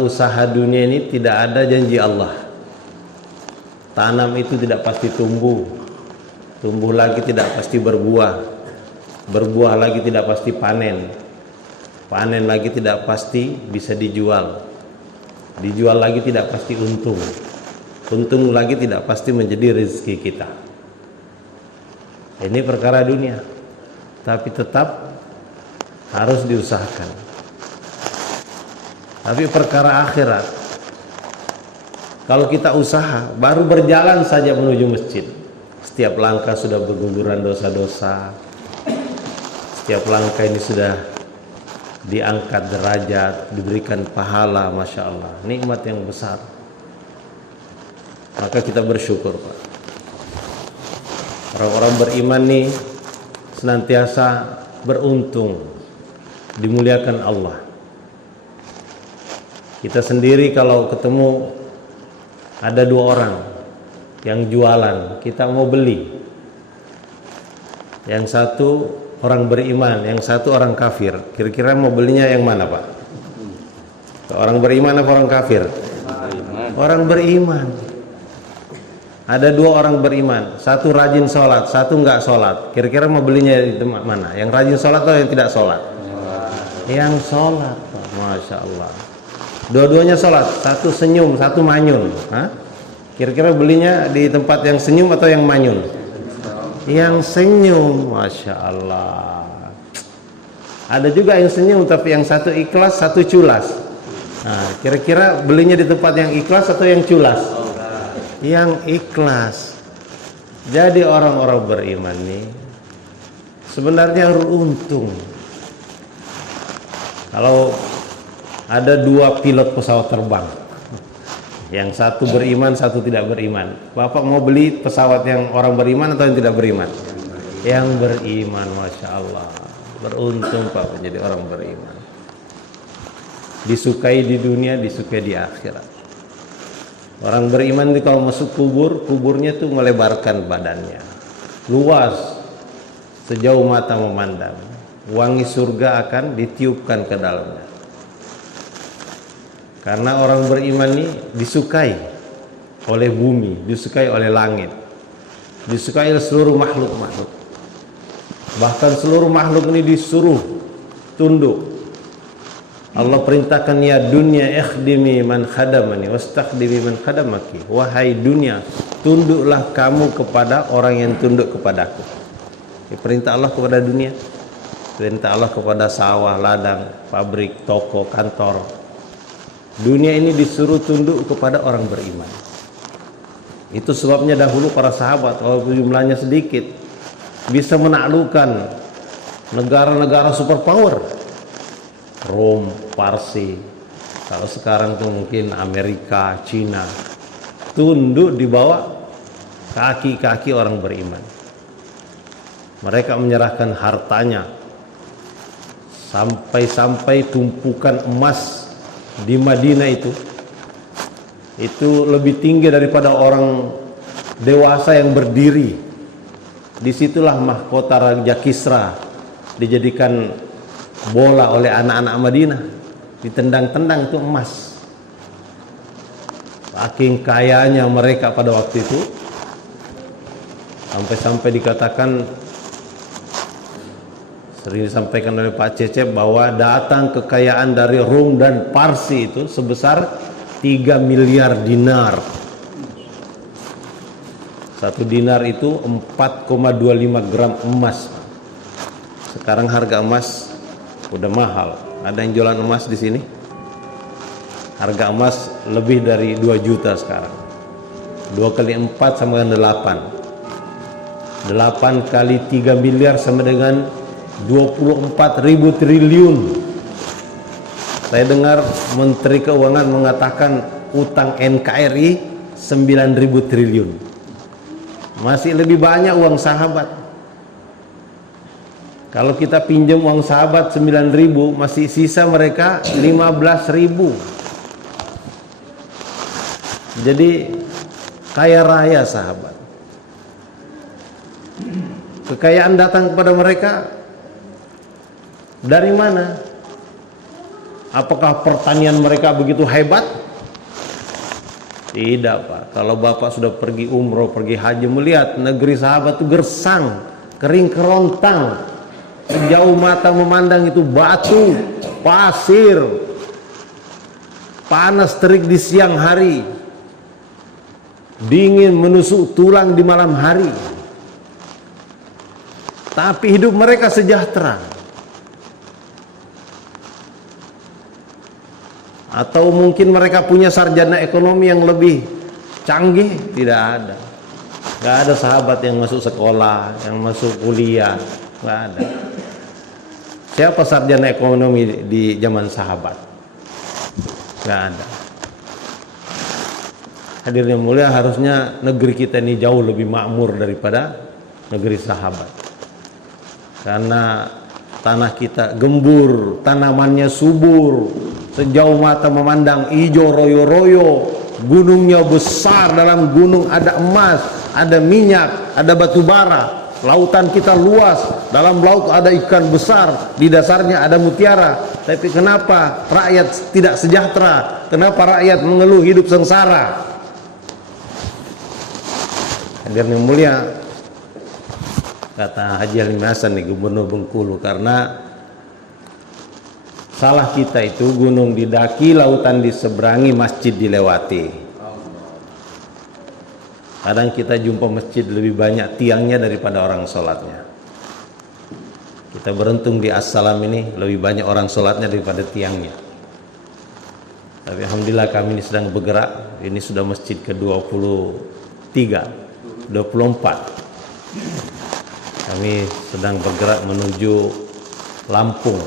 usaha dunia ini tidak ada janji Allah. Tanam itu tidak pasti tumbuh, tumbuh lagi tidak pasti berbuah, berbuah lagi tidak pasti panen, panen lagi tidak pasti bisa dijual, dijual lagi tidak pasti untung, untung lagi tidak pasti menjadi rezeki kita. Ini perkara dunia, tapi tetap harus diusahakan. Tapi perkara akhirat, kalau kita usaha, baru berjalan saja menuju masjid, setiap langkah sudah berguguran dosa-dosa, setiap langkah ini sudah diangkat derajat, diberikan pahala, Masya Allah, nikmat yang besar. Maka kita bersyukur, Pak. Orang-orang beriman nih senantiasa beruntung, dimuliakan Allah. Kita sendiri kalau ketemu ada dua orang yang jualan, kita mau beli, yang satu orang beriman, yang satu orang kafir, kira-kira mau belinya yang mana, Pak? Orang beriman atau orang kafir? Orang beriman. Ada dua orang beriman, satu rajin sholat, satu enggak sholat, kira-kira mau belinya di tempat mana? Yang rajin sholat atau yang tidak sholat? Yang sholat, Pak. Masya Allah. Dua-duanya sholat, satu senyum, satu manyun. Kira-kira belinya di tempat yang senyum atau yang manyun? Yang senyum, Masya Allah. Ada juga yang senyum tapi yang satu ikhlas, satu culas. Nah, kira-kira belinya di tempat yang ikhlas atau yang culas? Yang ikhlas. Jadi orang-orang beriman nih sebenarnya beruntung. Kalau ada dua pilot pesawat terbang, yang satu beriman, satu tidak beriman, Bapak mau beli pesawat yang orang beriman atau yang tidak beriman? Yang beriman, Masya Allah. Beruntung Pak menjadi orang beriman. Disukai di dunia, disukai di akhirat. Orang beriman itu kalau masuk kubur, kuburnya tuh melebarkan badannya, luas sejauh mata memandang. Wangi surga akan ditiupkan ke dalamnya. Karena orang beriman ini disukai oleh bumi, disukai oleh langit, disukai oleh seluruh makhluk-makhluk. Bahkan seluruh makhluk ini disuruh tunduk. Allah perintahkan, ya dunia ikhdimi man khadamani wastakhdimi man khadamaki. Wahai dunia, tunduklah kamu kepada orang yang tunduk kepadaku. Ini perintah Allah kepada dunia. Perintah Allah kepada sawah, ladang, pabrik, toko, kantor. Dunia ini disuruh tunduk kepada orang beriman. Itu sebabnya dahulu para sahabat, walaupun jumlahnya sedikit, bisa menaklukkan negara-negara superpower. Rom, Parsi, kalau sekarang tuh mungkin Amerika, Cina, tunduk di bawah kaki-kaki orang beriman. Mereka menyerahkan hartanya, sampai-sampai tumpukan emas di Madinah itu lebih tinggi daripada orang dewasa yang berdiri. Disitulah mahkota Raja Kisra dijadikan bola oleh anak-anak Madinah, ditendang-tendang itu emas. Saking kayanya mereka pada waktu itu, sampai-sampai dikatakan, sering disampaikan oleh Pak Cecep, bahwa datang kekayaan dari Rom dan Parsi itu sebesar 3 miliar dinar. Satu dinar itu 4,25 gram emas. Sekarang harga emas udah mahal. Ada yang jualan emas di sini? Harga emas lebih dari 2 juta sekarang. 2 kali 4 sama dengan 8. 8 kali 3 miliar sama dengan 24.000 triliun. Saya dengar Menteri Keuangan mengatakan utang NKRI 9.000 triliun. Masih lebih banyak uang sahabat. Kalau kita pinjam uang sahabat 9.000, masih sisa mereka 15.000. Jadi kaya raya sahabat. Kekayaan datang kepada mereka dari mana? Apakah pertanian mereka begitu hebat? Tidak, Pak. Kalau Bapak sudah pergi umroh, pergi haji, melihat negeri sahabat itu gersang, kering kerontang. Sejauh mata memandang itu batu, pasir, panas terik di siang hari, dingin menusuk tulang di malam hari. Tapi hidup mereka sejahtera. Atau mungkin mereka punya sarjana ekonomi yang lebih canggih? Tidak ada. Gak ada sahabat yang masuk sekolah, yang masuk kuliah. Gak ada. Siapa sarjana ekonomi di zaman sahabat? Gak ada. Hadirnya mulia, harusnya negeri kita ini jauh lebih makmur daripada negeri sahabat. Karena tanah kita gembur, tanamannya subur, sejauh mata memandang hijau royo-royo, gunungnya besar, dalam gunung ada emas, ada minyak, ada batu bara. Lautan kita luas, dalam laut ada ikan besar, di dasarnya ada mutiara. Tapi kenapa rakyat tidak sejahtera? Kenapa rakyat mengeluh hidup sengsara? Hadirnya mulia, kata Haji Halim Hasan nih, Gubernur Bengkulu, karena salah kita itu gunung didaki, lautan diseberangi, masjid dilewati. Kadang kita jumpa masjid lebih banyak tiangnya daripada orang sholatnya. Kita beruntung di Assalam ini lebih banyak orang sholatnya daripada tiangnya. Tapi alhamdulillah kami ini sedang bergerak. Ini sudah masjid ke-23, 24. Kami sedang bergerak menuju Lampung.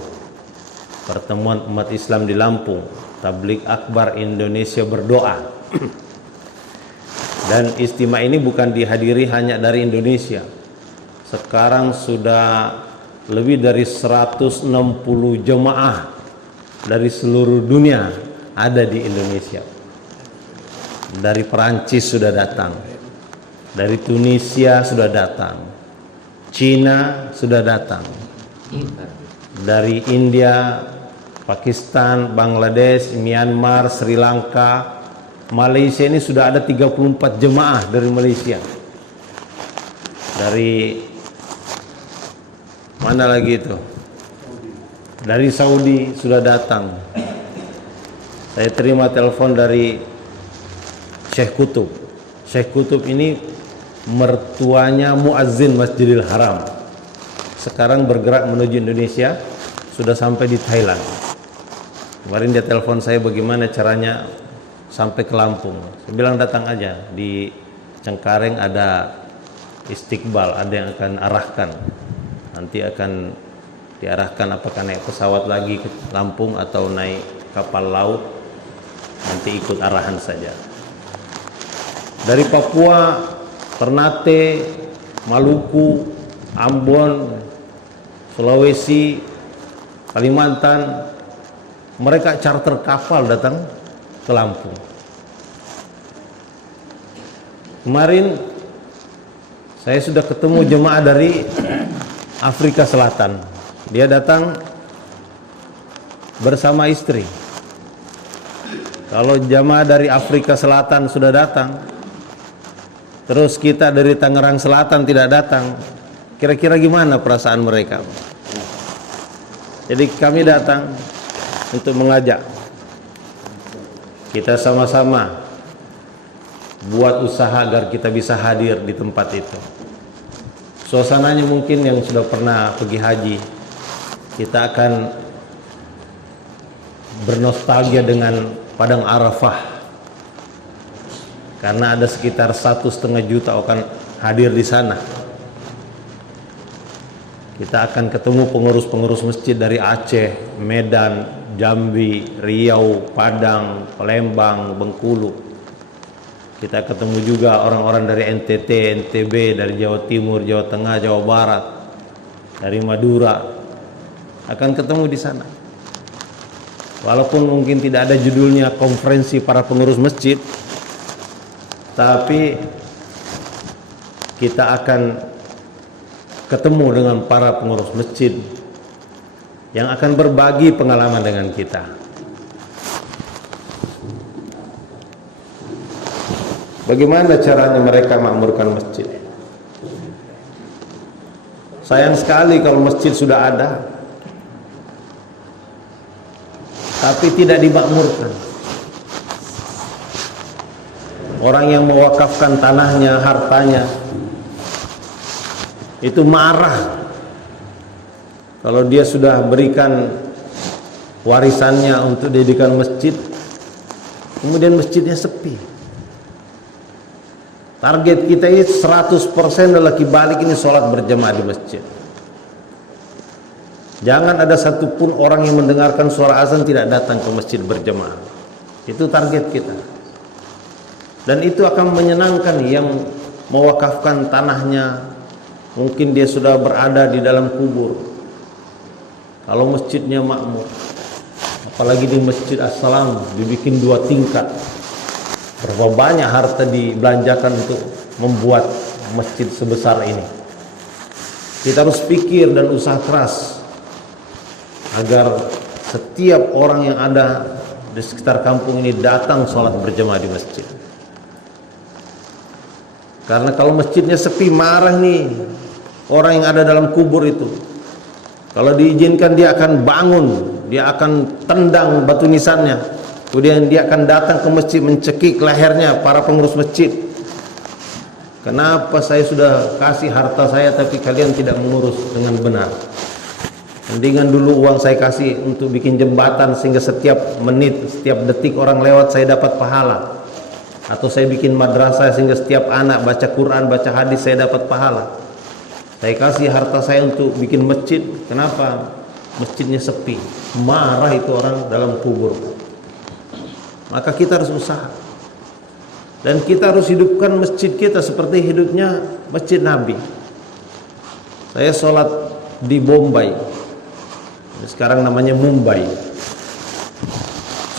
Pertemuan umat Islam di Lampung, Tabligh Akbar Indonesia berdoa. Dan istimewa ini bukan dihadiri hanya dari Indonesia. Sekarang sudah lebih dari 160 jemaah dari seluruh dunia ada di Indonesia. Dari Perancis sudah datang, dari Tunisia sudah datang, Cina sudah datang, dari India, Pakistan, Bangladesh, Myanmar, Sri Lanka, Malaysia ini sudah ada 34 jemaah dari Malaysia. Dari mana lagi itu? Dari Saudi sudah datang. Saya terima telepon dari Syekh Kutub. Syekh Kutub ini mertuanya muazzin Masjidil Haram. Sekarang bergerak menuju Indonesia, sudah sampai di Thailand. Kemarin dia telepon saya bagaimana caranya sampai ke Lampung. Saya bilang datang aja, di Cengkareng ada Istiqbal, ada yang akan arahkan. Nanti akan diarahkan apakah naik pesawat lagi ke Lampung atau naik kapal laut, nanti ikut arahan saja. Dari Papua, Ternate, Maluku, Ambon, Sulawesi, Kalimantan, mereka charter kapal datang ke Lampung. Kemarin saya sudah ketemu jemaah dari Afrika Selatan. Dia datang bersama istri. Kalau jemaah dari Afrika Selatan sudah datang, terus kita dari Tangerang Selatan tidak datang, kira-kira gimana perasaan mereka? Jadi kami datang untuk mengajak kita sama-sama buat usaha agar kita bisa hadir di tempat itu. Suasananya mungkin yang sudah pernah pergi haji, kita akan bernostalgia dengan Padang Arafah, karena ada sekitar 1,5 juta akan hadir di sana. Kita akan ketemu pengurus-pengurus masjid dari Aceh, Medan, Jambi, Riau, Padang, Palembang, Bengkulu. Kita ketemu juga orang-orang dari NTT, NTB, dari Jawa Timur, Jawa Tengah, Jawa Barat, dari Madura. Akan ketemu di sana. Walaupun mungkin tidak ada judulnya konferensi para pengurus masjid, tapi kita akan ketemu dengan para pengurus masjid yang akan berbagi pengalaman dengan kita. Bagaimana caranya mereka makmurkan masjid? Sayang sekali kalau masjid sudah ada tapi tidak dimakmurkan. Orang yang mewakafkan tanahnya, hartanya, itu marah kalau dia sudah berikan warisannya untuk dijadikan masjid, kemudian masjidnya sepi. Target kita ini 100% adalah kibalik ini sholat berjamaah di masjid. Jangan ada satupun orang yang mendengarkan suara azan tidak datang ke masjid berjamaah. Itu target kita. Dan itu akan menyenangkan yang mewakafkan tanahnya. Mungkin dia sudah berada di dalam kubur. Kalau masjidnya makmur, apalagi di Masjid As-Salam dibikin 2 tingkat. Berapa banyak harta dibelanjakan untuk membuat masjid sebesar ini. Kita harus pikir dan usaha keras agar setiap orang yang ada di sekitar kampung ini datang sholat berjamaah di masjid. Karena kalau masjidnya sepi, marah nih orang yang ada dalam kubur itu. Kalau diizinkan dia akan bangun, dia akan tendang batu nisannya. Kemudian dia akan datang ke masjid mencekik lehernya para pengurus masjid. Kenapa saya sudah kasih harta saya tapi kalian tidak mengurus dengan benar? Mendingan dulu uang saya kasih untuk bikin jembatan sehingga setiap menit, setiap detik orang lewat saya dapat pahala. Atau saya bikin madrasah sehingga setiap anak baca Quran, baca hadis saya dapat pahala. Saya kasih harta saya untuk bikin masjid. Kenapa masjidnya sepi? Marah itu orang dalam kubur. Maka kita harus usaha. Dan kita harus hidupkan masjid kita seperti hidupnya Masjid Nabi. Saya sholat di Bombay, sekarang namanya Mumbai.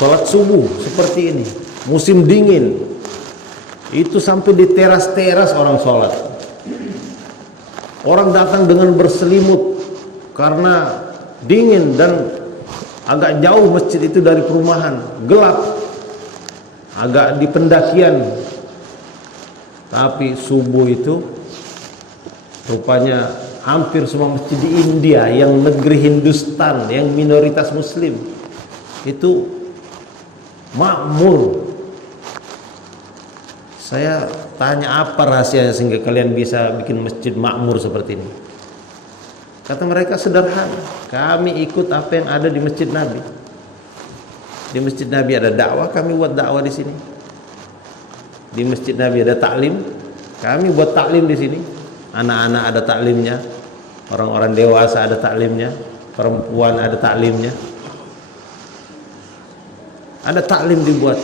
Sholat subuh seperti ini, musim dingin, itu sampai di teras-teras orang sholat. Orang datang dengan berselimut karena dingin dan agak jauh masjid itu dari perumahan, gelap, agak di pendakian. Tapi subuh itu rupanya hampir semua masjid di India yang negeri Hindustan yang minoritas muslim itu makmur. Saya tanya apa rahasianya sehingga kalian bisa bikin masjid makmur seperti ini? Kata mereka sederhana, kami ikut apa yang ada di Masjid Nabi. Di Masjid Nabi ada dakwah, kami buat dakwah di sini. Di Masjid Nabi ada taklim, kami buat taklim di sini. Anak-anak ada taklimnya, orang-orang dewasa ada taklimnya, perempuan ada taklimnya. Ada taklim dibuat,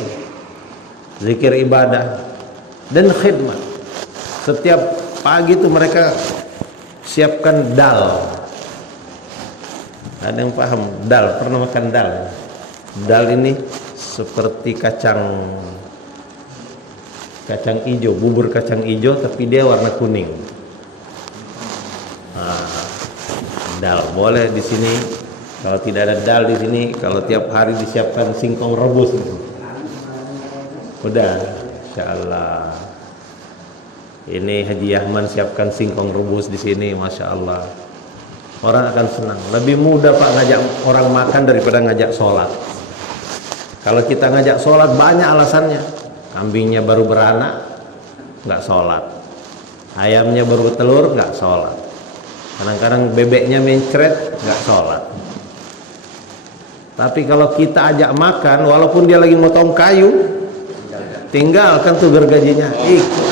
zikir ibadah dan khidmat. Setiap pagi itu mereka siapkan dal. Ada yang paham dal? Pernah makan dal? Dal ini seperti kacang hijau, bubur kacang hijau tapi dia warna kuning. Nah, dal boleh di sini. Kalau tidak ada dal di sini, kalau tiap hari disiapkan singkong rebus, udah, insyaallah. Ini Haji Yahman siapkan singkong rebus di sini, masya Allah. Orang akan senang. Lebih mudah Pak ngajak orang makan daripada ngajak sholat. Kalau kita ngajak sholat banyak alasannya. Kambingnya baru beranak, nggak sholat. Ayamnya baru telur, nggak sholat. Kadang-kadang bebeknya mencret, nggak sholat. Tapi kalau kita ajak makan, walaupun dia lagi motong kayu, tinggalkan tuh gergajinya, ikut.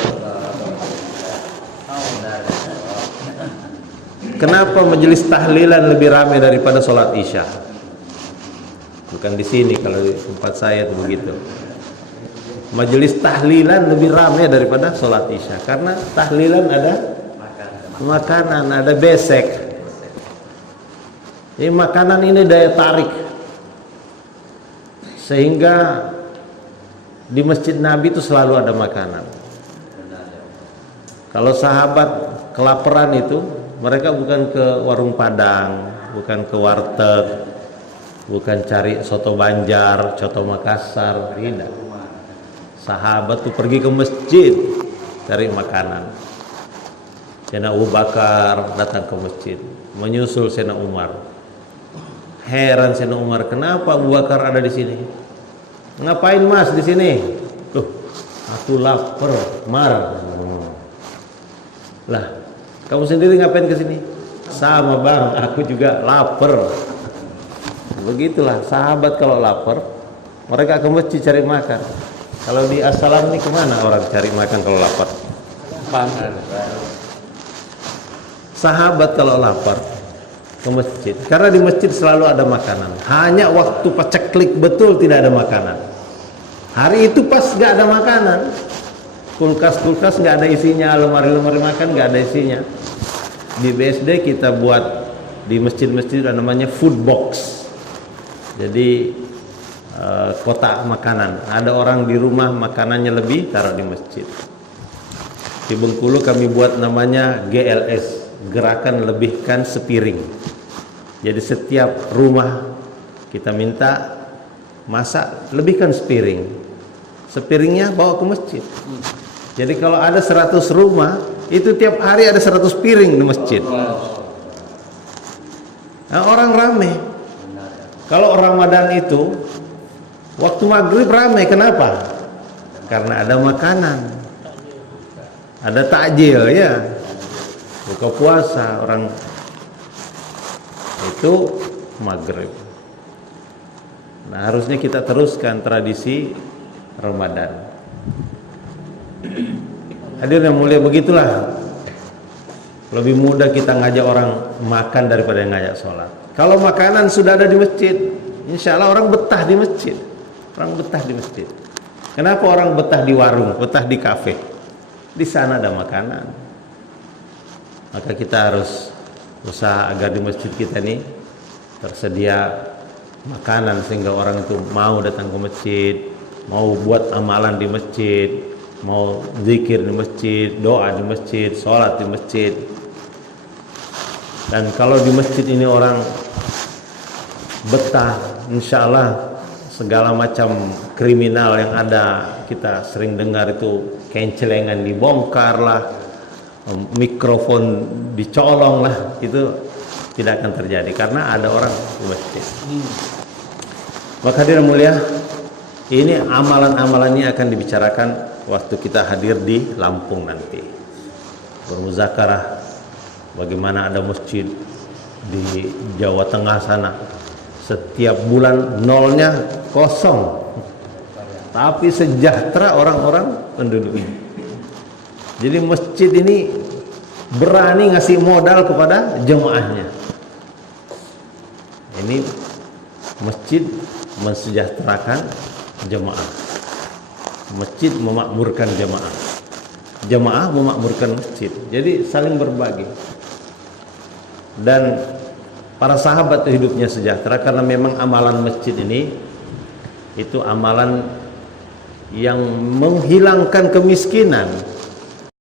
Kenapa majelis tahlilan lebih ramai daripada sholat isya? Bukan di sini, kalau di tempat saya itu begitu. Majelis tahlilan lebih ramai daripada sholat isya, karena tahlilan ada makanan, ada besek. Ini makanan ini daya tarik, sehingga di Masjid Nabi itu selalu ada makanan. Kalau sahabat kelaparan itu, mereka bukan ke warung Padang, bukan ke warteg, bukan cari soto Banjar, soto Makassar, tidak. Sahabat tuh pergi ke masjid cari makanan. Sayyidina Abu Bakar datang ke masjid, menyusul Sayyidina Umar. Heran Sayyidina Umar, kenapa Abu Bakar ada di sini? Ngapain Mas di sini? Tuh, aku lapar, Mar. Lah, kamu sendiri ngapain ke sini? Sama Bang, aku juga lapar. Begitulah sahabat kalau lapar, mereka ke masjid cari makan. Kalau di Assalam ini kemana orang cari makan kalau lapar? Sahabat kalau lapar ke masjid, karena di masjid selalu ada makanan. Hanya waktu paceklik betul tidak ada makanan. Hari itu pas gak ada makanan, kulkas gak ada isinya, lemari makan gak ada isinya. Di BSD kita buat di masjid-masjid ada namanya food box. Jadi kotak makanan. Ada orang di rumah makanannya lebih, taruh di masjid. Di Bengkulu kami buat namanya GLS, gerakan lebihkan sepiring. Jadi setiap rumah kita minta masak lebihkan sepiring. Sepiringnya bawa ke masjid. Jadi kalau ada 100 rumah, itu tiap hari ada 100 piring di masjid. Nah, orang rame. Kalau Ramadan itu waktu maghrib ramai, kenapa? Karena ada makanan, ada takjil ya, buka puasa orang itu maghrib. Nah, harusnya kita teruskan tradisi Ramadan. Hadirin yang mulia, begitulah. Lebih mudah kita ngajak orang makan daripada ngajak sholat. Kalau makanan sudah ada di masjid, insya Allah orang betah di masjid. Orang betah di masjid. Kenapa orang betah di warung, betah di kafe? Di sana ada makanan. Maka kita harus usaha agar di masjid kita ini tersedia makanan sehingga orang itu mau datang ke masjid, mau buat amalan di masjid, mau zikir di masjid, doa di masjid, sholat di masjid. Dan kalau di masjid ini orang betah, insya Allah segala macam kriminal yang ada, kita sering dengar itu kencelengan dibongkar lah, mikrofon dicolong lah, itu tidak akan terjadi karena ada orang di masjid. Maka hadirin mulia, ini amalan-amalan ini akan dibicarakan waktu kita hadir di Lampung nanti, bermuzakarah bagaimana ada masjid di Jawa Tengah sana. Setiap bulan nolnya kosong, tapi sejahtera orang-orang penduduknya. Jadi masjid ini berani ngasih modal kepada jemaahnya. Ini masjid mensejahterakan jemaah, masjid memakmurkan jemaah, jemaah memakmurkan masjid. Jadi saling berbagi. Dan para sahabat hidupnya sejahtera karena memang amalan masjid ini itu amalan yang menghilangkan kemiskinan.